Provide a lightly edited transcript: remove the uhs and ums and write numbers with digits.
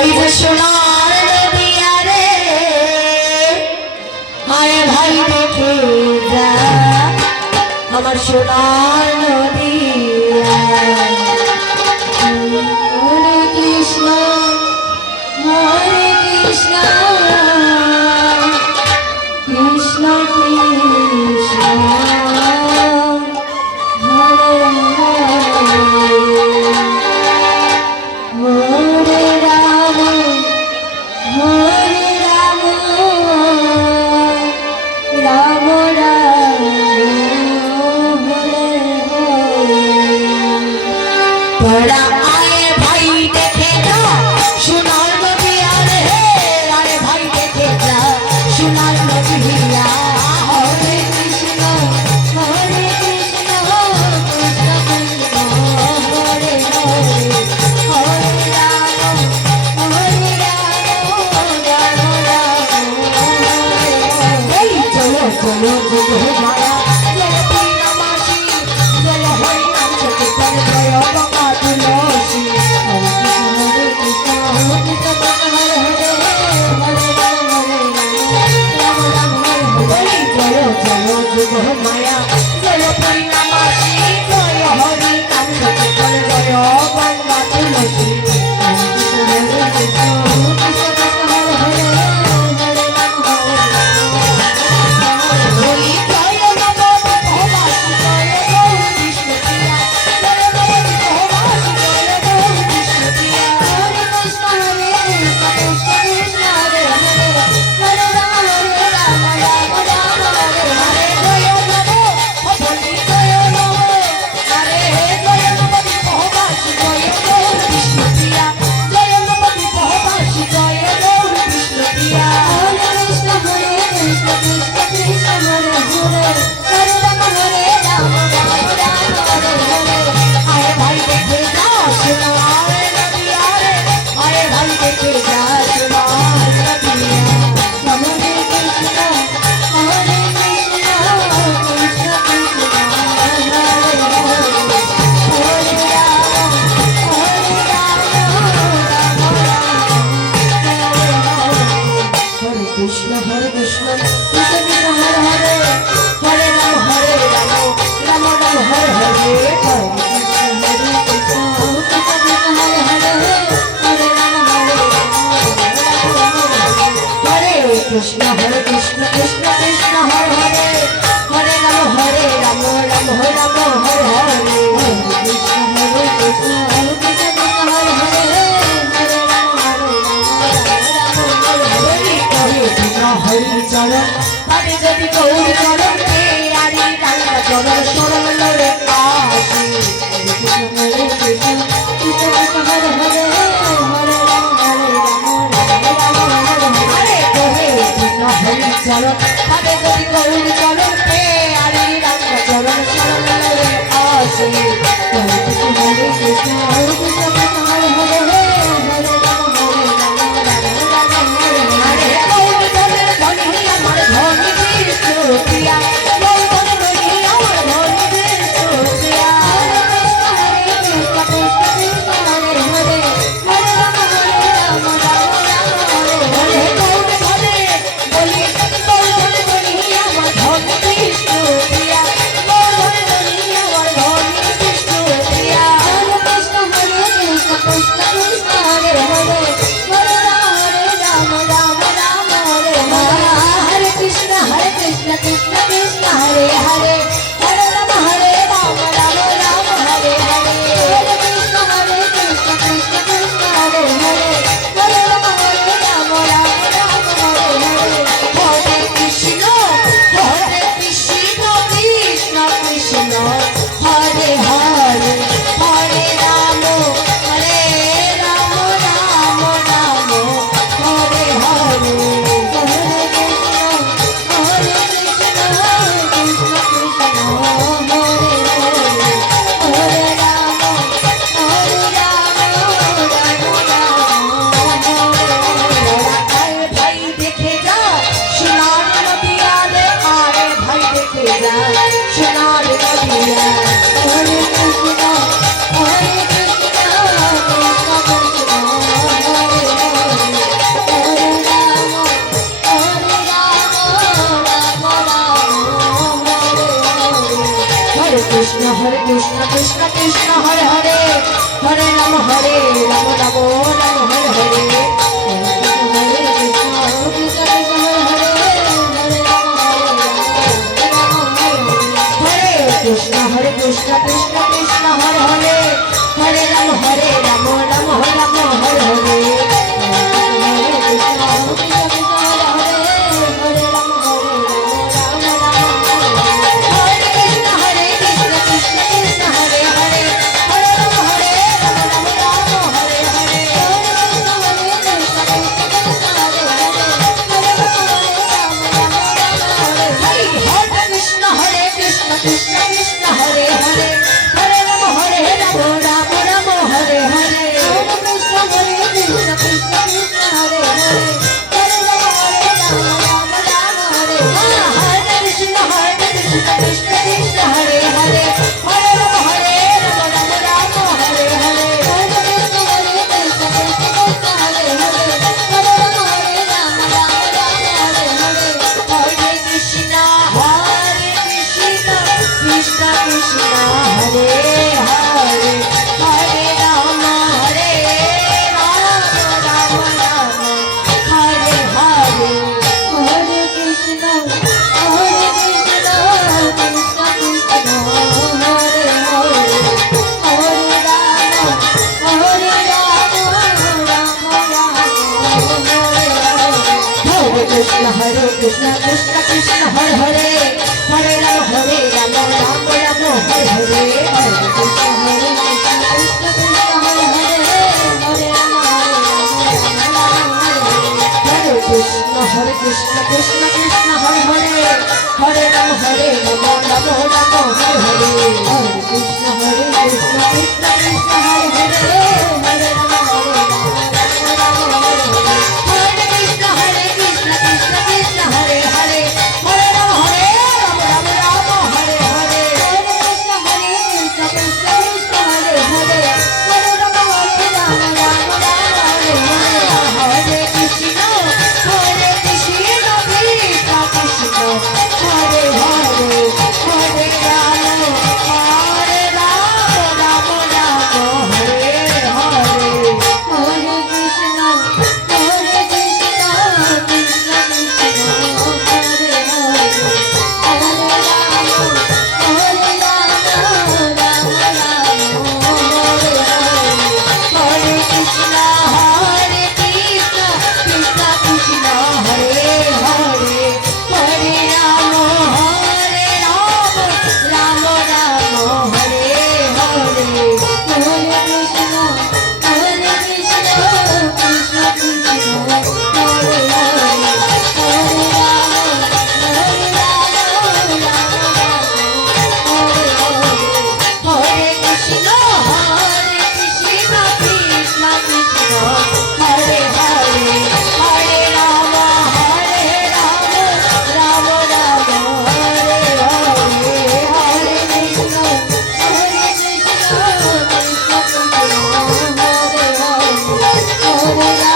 ওই যে সোনার নদিয়া রে আয় ভাই দেখে যা আমার সোনার নদিয়া হরে Krishna Krishna Krishna Krishna Hare Krishna Krishna Krishna Hare Hare Hare Rama Rama Hare Rama Hare Hare Krishna Hare Krishna Hare Krishna Hare Hare Hare Rama Hare Rama Hare Charan Hare Jadi Gaur Charan Ke Ari Ranga Charan Sharan Lore Kashi Hare Krishna Krishna Krishna Hare Hare Hare Rama Hare Charan Hare Jadi Gaur Charan Ke Ari Ranga Charan Sharan Lore Kashi Hare Krishna Hare Krishna Hare Hare Hare Rama Hare Hare হরে কৃষ্ণ কৃষ্ণ কৃষ্ণ হরে হরে হরে রাম হরে রাম রাম রাম হরে হরে কৃষ্ণ হরে কৃষ্ণ কৃষ্ণ কৃষ্ণ হরে হরে হরে রাম রাম রাম হরে হরে हरे कृष्ण कृष्ण कृष्ण हरे हरे हरे राम राम राम हरे हरे हरे कृष्ण कृष्ण कृष्ण हरे हरे हरे राम हरे कृष्ण कृष्ण कृष्ण कृष्ण हरे हरे हरे राम हरे Ram Ram Hare Hare Hare Krishna Krishna Krishna Hare Hare Hare Ram Oh,